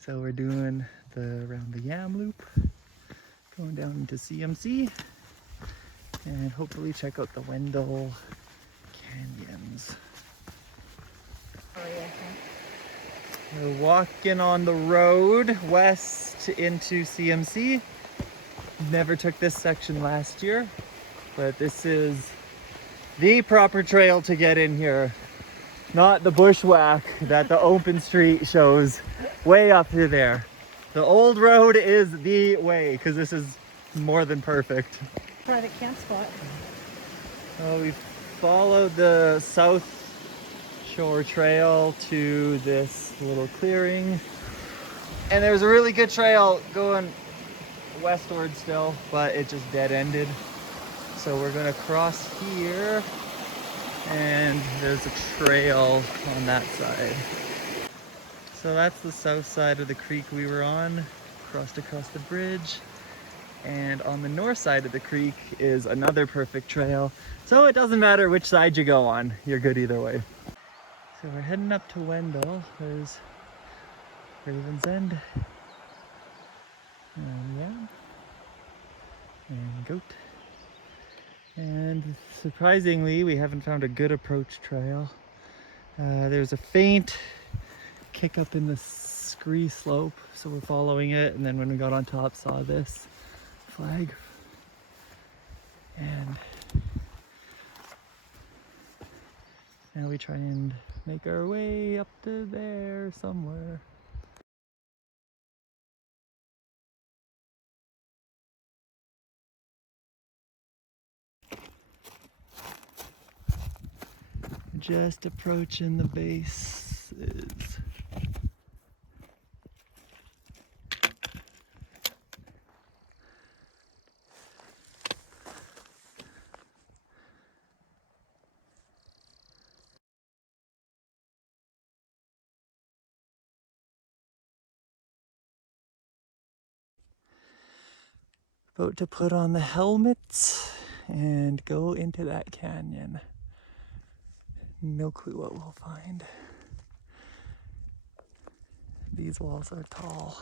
So we're doing around the Yam Loop, going down into CMC, and hopefully check out the Wendell Canyons. Oh, yeah. We're walking on the road west into CMC. Never took this section last year, but this is the proper trail to get in here. Not the bushwhack that the open street shows way up to there. The old road is the way, because this is more than perfect. Private camp spot. We followed the South Shore Trail to this little clearing. And there's a really good trail going westward still, but it just dead-ended. So we're gonna cross here, and there's a trail on that side. So that's the south side of the creek we were on, crossed across the bridge. And on the north side of the creek is another perfect trail. So it doesn't matter which side you go on, you're good either way. So we're heading up to Wendell. There's Raven's End, and Yam, and Goat. And surprisingly, we haven't found a good approach trail. There's a faint kick up in the scree slope, so we're following it, and then when we got on top, saw this flag. And now we try and make our way up to there somewhere. Just approaching the bases. About to put on the helmets and go into that canyon. No clue what we'll find. These walls are tall.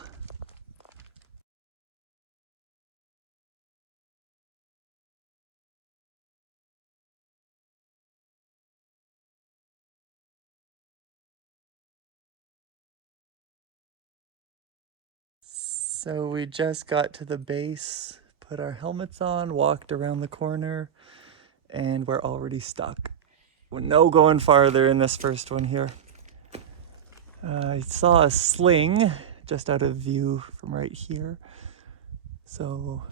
So we just got to the base, put our helmets on, walked around the corner, and we're already stuck. We're no going farther in this first one here. I saw a sling just out of view from right here. So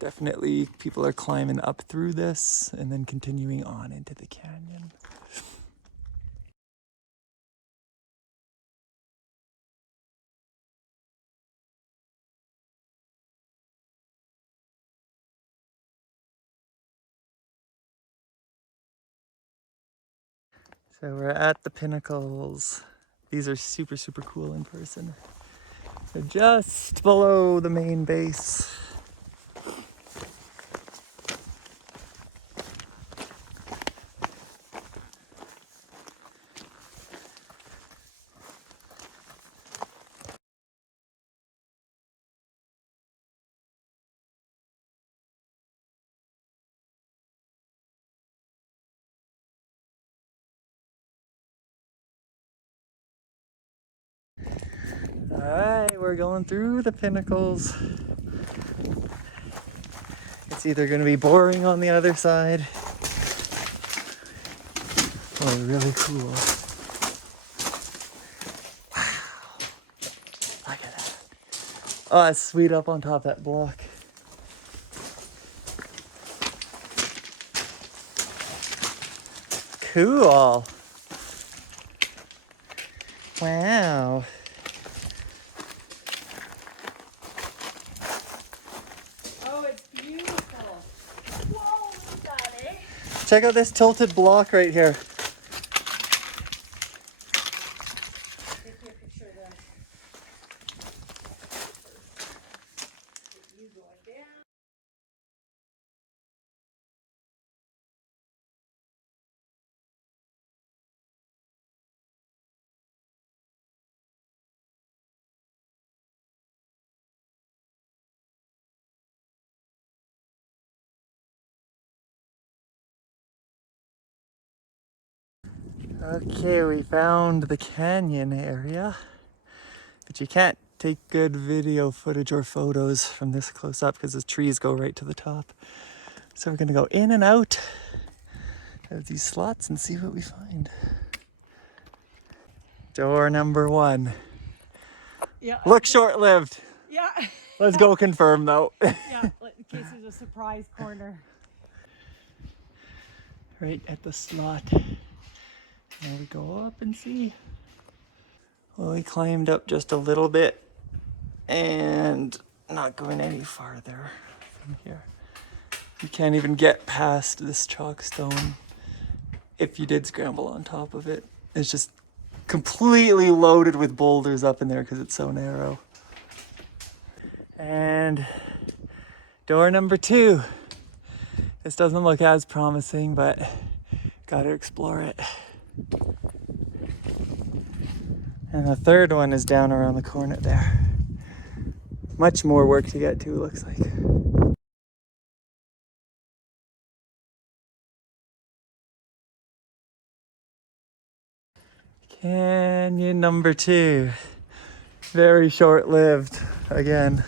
definitely people are climbing up through this and then continuing on into the canyon. So we're at the pinnacles. These are super, super cool in person. They're just below the main base. All right, we're going through the pinnacles. It's either going to be boring on the other side or really cool. Wow, look at that. Oh, it's sweet up on top of that block. Cool. Wow. Oh, it's beautiful. Whoa, look at that, eh? Check out this tilted block right here. Take me a picture of that. You going down. Okay, we found the canyon area, but you can't take good video footage or photos from this close up because the trees go right to the top. So we're gonna go in and out of these slots and see what we find. Door number 1. Yeah. Looks short-lived. Yeah. Let's go confirm though. Yeah, in case there's a surprise corner. Right at the slot. Now we go up and see. Well, we climbed up just a little bit and not going any farther from here. You can't even get past this chalk stone if you did scramble on top of it. It's just completely loaded with boulders up in there because it's so narrow. And door number 2. This doesn't look as promising, but gotta explore it. And the third one is down around the corner there. Much more work to get to, looks like. Canyon number 2. Very short-lived again.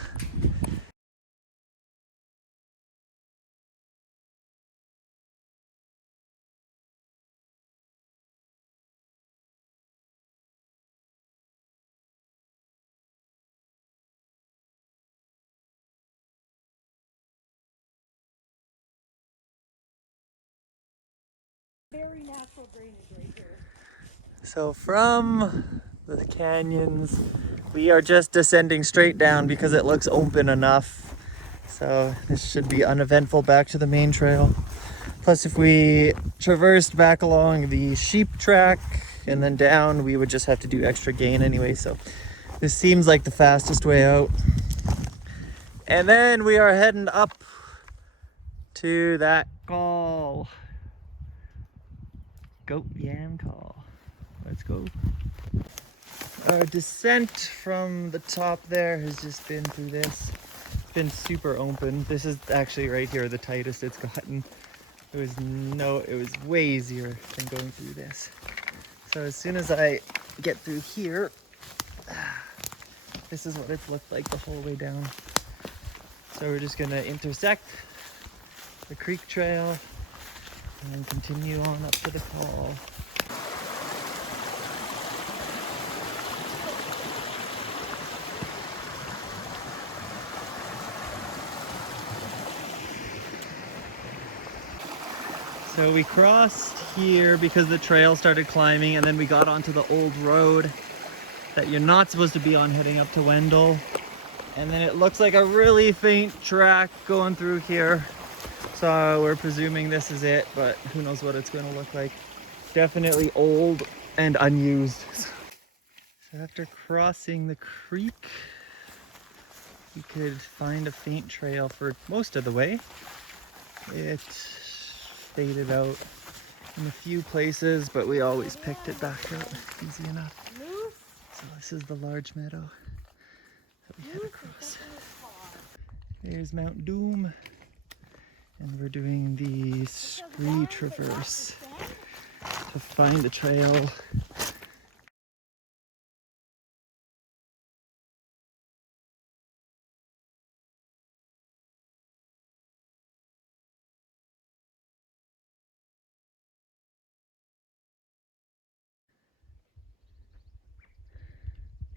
Very natural drainage right here. So from the canyons, we are just descending straight down because it looks open enough. So this should be uneventful back to the main trail. Plus, if we traversed back along the sheep track and then down, we would just have to do extra gain anyway. So this seems like the fastest way out. And then we are heading up to that call. Goat Yam call. Let's go. Our descent from the top there has just been through this. It's been super open. This is actually right here the tightest it's gotten. It was way easier than going through this. So as soon as I get through here, this is what it's looked like the whole way down. So we're just gonna intersect the creek trail and then continue on up to the call. So we crossed here because the trail started climbing, and then we got onto the old road that you're not supposed to be on heading up to Wendell. And then it looks like a really faint track going through here. So we're presuming this is it, but who knows what it's going to look like. Definitely old and unused. So after crossing the creek, we could find a faint trail for most of the way. It faded out in a few places, but we always picked it back out easy enough. So this is the large meadow that we head across. There's Mount Doom, and we're doing the scree traverse to find the trail.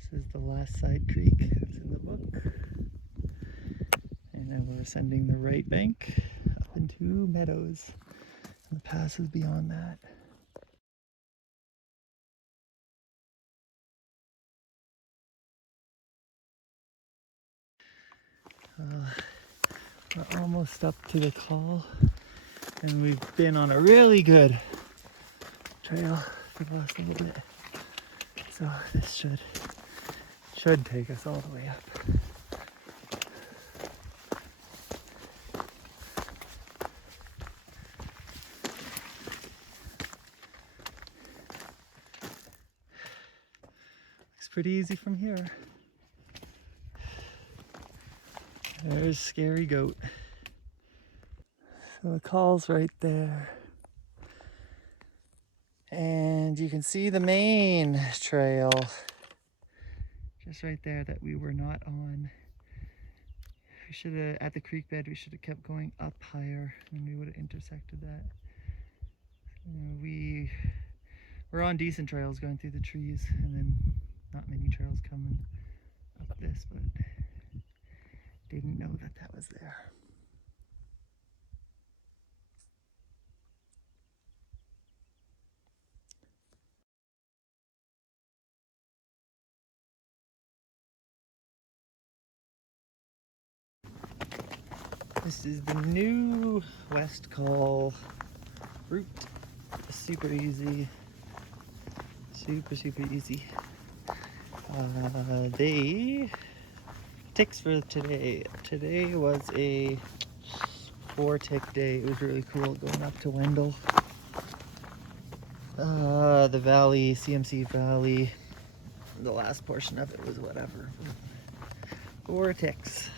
This is the last side creek that's in the book. And then we're ascending the right bank up into meadows. And the pass is beyond that. We're almost up to the call. And we've been on a really good trail for the last little bit. So this should take us all the way up. Looks pretty easy from here. There's Scary Goat. So the call's right there. And you can see the main trail just right there that we were not on. We should have, at the creek bed, we should have kept going up higher and we would have intersected that. We're on decent trails going through the trees, and then not many trails coming up this, but didn't know that that was there. This is the new West Call route. Super easy. Super easy. Ticks for today. Today was a 4-tick day. It was really cool going up to Wendell. The valley, CMC Valley. The last portion of it was whatever. 4 ticks.